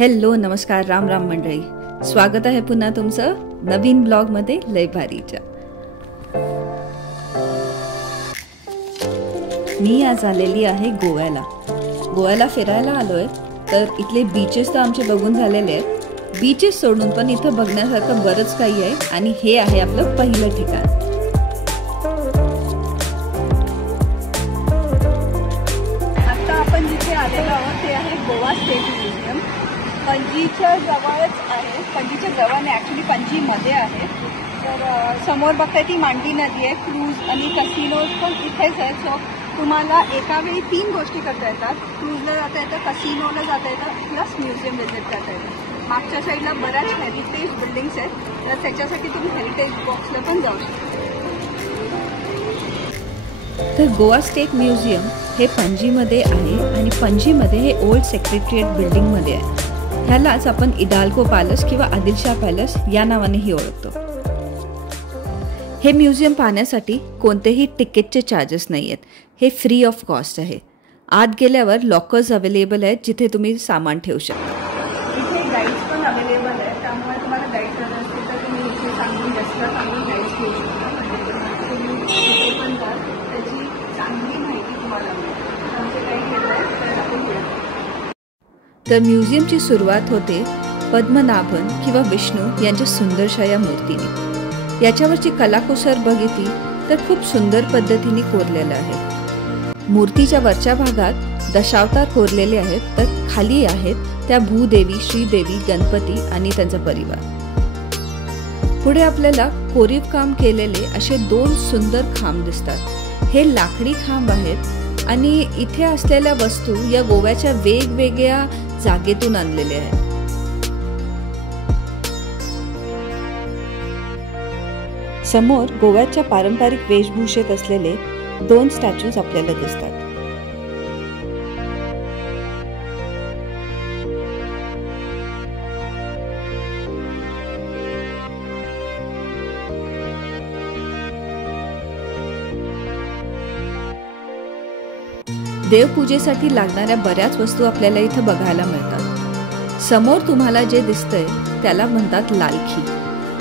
Hello नमस्कार राम राम मंडळी, स्वागत आहे पुन्हा तुमचं नवीन ब्लॉग मध्ये लय भारीच्या। मी आज आलेली आहे गोव्याला फिरायला आलोय। तर इथले बीचेस तर आमचे बघून झालेले आहेत। बीचेस सोडून पण इथं बघण्यासारखं बरंच काही आहे आणि हे आहे आपलं पहिलं ठिकाण। आता आपण जिथे आलेलो आहोत ते आहे गोवा स्टेट म्युझियम। पणजीच्या जवळच आहे, पणजीच्या जवळ नाही, ॲक्च्युली पणजीमध्ये आहे। तर समोर बघताय ती मांडी नदी आहे। क्रूज आणि कसिनोज पण इथेच आहे। सो तुम्हाला एका वेळी 3 गोष्टी करता येतात। क्रूजला जाता येतं, कसिनोला जाता येतं, प्लस म्युझियम व्हिजिट करता येतं। मागच्या साईडला बऱ्याच हेरिटेज बिल्डिंग्स आहेत, तर त्याच्यासाठी तुम्ही हेरिटेज बॉक्सला पण जाऊ शकता। तर गोवा स्टेट म्युझियम हे पणजीमध्ये आहे आणि पणजीमध्ये हे ओल्ड सेक्रेटरिएट बिल्डिंगमध्ये आहे। ह्यालाच आपण इडाल्गो पॅलेस किंवा आदिलशाह पॅलेस या नावानेही ओळखतो। हे म्युझियम पाहण्यासाठी कोणतेही तिकीटचे चार्जेस नाही आहेत, हे फ्री ऑफ कॉस्ट आहे। आत गेल्यावर लॉकर्स अवेलेबल आहेत जिथे तुम्ही सामान ठेवू शकता। इथे गाईड्स पण अवेलेबल आहेत, त्यामुळे तुम्हाला गाईड करायचं असेल तर तुम्ही इथे सांगून जास्त सांगून गाईड्स घेऊ शकता। तुम्ही इथे पण जा, त्याची चांगली माहिती तुम्हाला मिळेल। आमचे गाईड घेत आहेत तर आपण घेऊ। तर म्युझियमची सुरुवात होते पद्मनाभन किंवा विष्णू यांच्या सुंदरशा या मूर्तीने। याच्यावरची कलाकुसर बघितली तर खूप सुंदर पद्धतीने कोरलेलं आहे। मूर्तीच्या वरच्या भागात दशावतार कोरलेले आहेत, तर खाली आहेत त्या भूदेवी, श्रीदेवी, गणपती आणि त्यांचा परिवार। पुढे आपल्याला कोरीव काम केलेले असे 2 सुंदर खांब दिसतात। हे लाकडी खांब आहेत आणि इथे असलेल्या वस्तू या गोव्याच्या वेगवेगळ्या जागेतून आणलेले आहेत। समोर गोव्याच्या पारंपरिक वेशभूषेत असलेले 2 स्टॅच्यूज आपल्याला दिसतात। देवपूजेसाठी लागणाऱ्या बऱ्याच वस्तू आपल्याला इथं बघायला मिळतात। समोर तुम्हाला जे दिसतंय त्याला म्हणतात लालखी।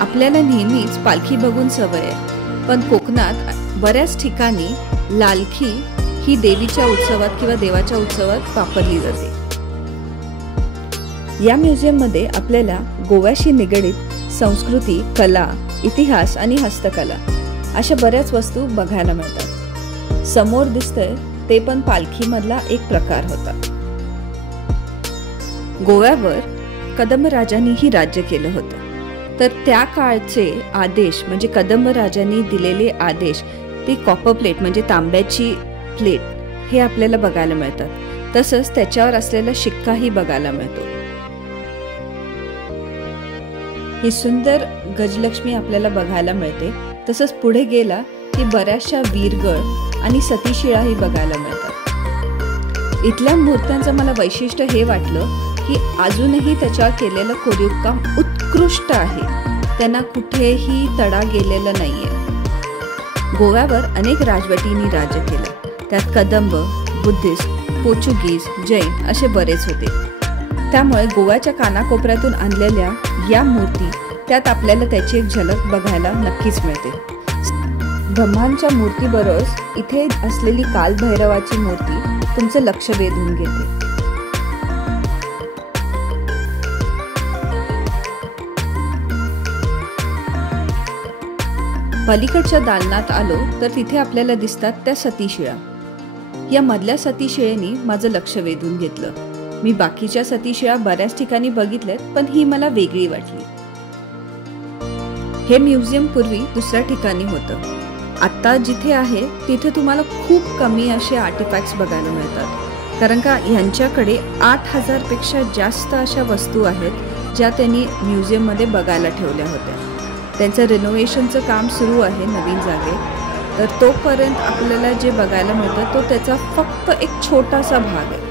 आपल्याला नेहमीच पालखी बघून सवय आहे, पण कोकणात बऱ्याच ठिकाणी लालखी ही देवीच्या उत्सवात किंवा देवाच्या उत्सवात वापरली जाते। या म्युझियममध्ये आपल्याला गोव्याशी निगडीत संस्कृती, कला, इतिहास आणि हस्तकला अशा बऱ्याच वस्तू बघायला मिळतात। समोर दिसतंय ते पण पालखीमधला एक प्रकार होता। गोव्यावर कदंब राजांनीही राज्य केलं होतं, तर त्या काळचे आदेश म्हणजे कदंब राजांनी दिलेले आदेश ते कॉपर प्लेट म्हणजे तांब्याची प्लेट हे आपल्याला बघायला मिळतात। तसंच त्याच्यावर असलेला शिक्काही बघायला मिळतो। ही सुंदर गजलक्ष्मी आपल्याला बघायला मिळते। तसंच पुढे गेला की बऱ्याचशा वीरगळ आणि सतीशिळाही बघायला मिळतात। इथल्या मूर्त्यांचं मला वैशिष्ट्य हे वाटलं की अजूनही त्याच्यावर केलेलं कोरीव काम उत्कृष्ट आहे, त्यांना कुठेही तडा गेलेला नाहीये। गोव्यावर अनेक राजवटींनी राज्य केलं, त्यात कदंब, बुद्धिस्ट, पोर्चुगीज, जैन असे बरेच होते। त्यामुळे गोव्याच्या कानाकोपऱ्यातून आणलेल्या या मूर्ती त्यात आपल्याला त्याची एक झलक बघायला नक्कीच मिळते। ब्रह्मांच्या मूर्तीबरोबर इथे असलेली कालभैरवाची मूर्ती तुमचं लक्ष वेधून घेते। पलीकडच्या दालनात आलो तर तिथे आपल्याला दिसतात त्या सतीशिळा। या मधल्या सतीशिळेने माझं लक्ष वेधून घेतलं। मी बाकीच्या सतीशिळा बऱ्याच ठिकाणी बघितल्यात, पण ही मला वेगळी वाटली। हे म्युझियम पूर्वी दुसऱ्या ठिकाणी होतं। आता जिथे आहे तिथे तुम्हाला खूप कमी असे आर्टिफॅक्ट्स बघायला मिळतात, कारण का यांच्याकडे 8000 पेक्षा जास्त अशा वस्तू आहेत ज्या त्यांनी म्युझियममध्ये बघायला ठेवल्या होत्या। त्यांचं रिनोव्हेशनचं काम सुरू आहे नवीन जागेत, तर तोपर्यंत आपल्याला जे बघायला मिळतं तो त्याचा फक्त एक छोटासा भाग आहे।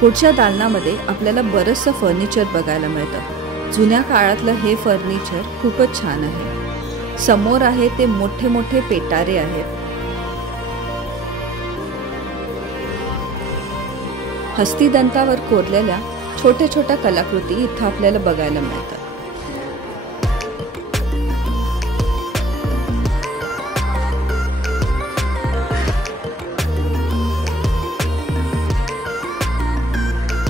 पुढच्या दालनामध्ये आपल्याला बरंचसं फर्निचर बघायला मिळतं। जुन्या काळातलं हे फर्निचर खूपच छान आहे। समोर आहे ते मोठे मोठे पेटारे आहेत। हस्तिदंतावर कोरलेल्या छोट्या छोट्या कलाकृती इथं आपल्याला बघायला मिळतात.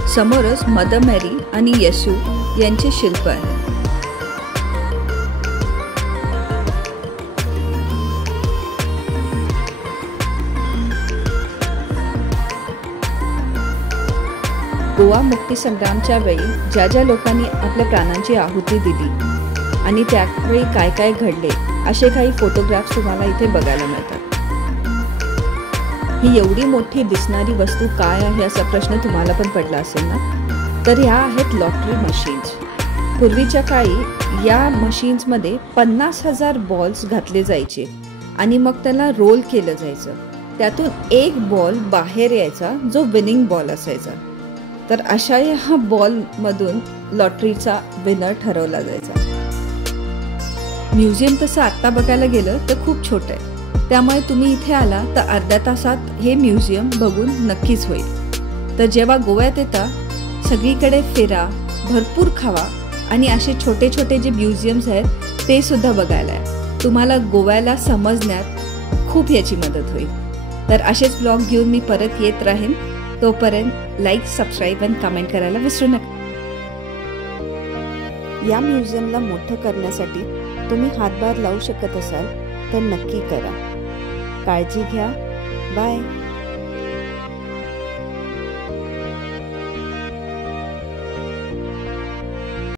समोरच मदर मेरी आणि येशू यांचे शिल्प आहे. गोवा मुक्ती संग्रामच्या वेळी ज्या ज्या लोकांनी आपल्या प्राणांची आहुती दिली आणि त्यावेळी काय काय घडले असे काही फोटोग्राफ्स तुम्हाला इथे बघायला मिळतात. ही एवढी मोठी दिसणारी वस्तू काय आहे असा प्रश्न तुम्हाला पण पडला असेल ना. तर ह्या आहेत लॉटरी मशीन्स. पूर्वीच्या काळी या मशीन्समध्ये 50,000 बॉल्स घातले जायचे आणि मग त्याला रोल केलं जायचं. त्यातून एक बॉल बाहेर यायचा जो विनिंग बॉल असायचा. तर अशा ह्या बॉलमधून लॉटरीचा विनर ठरवला जायचा. म्युझियम तसं आत्ता बघायला गेलं तर खूप छोटं आहे. त्यामुळे तुम्ही इथे आला तर अर्ध्या तासात हे म्युझियम बघून नक्कीच होईल. तर जेव्हा गोव्यात येता सगळीकडे फिरा, भरपूर खावा आणि असे छोटे छोटे जे म्युझियम्स आहेत ते सुद्धा बघायला आहे. तुम्हाला गोव्याला समजण्यात खूप याची मदत होईल. तर असेच ब्लॉग घेऊन मी परत येत राहीन. तोपर्यंत लाईक, सबस्क्राईब आणि कमेंट करायला विसरू नका. या म्युझियमला मोठं करण्यासाठी तुम्ही हातभार लावू शकत असाल तर नक्की करा. काळजी घ्या. बाय.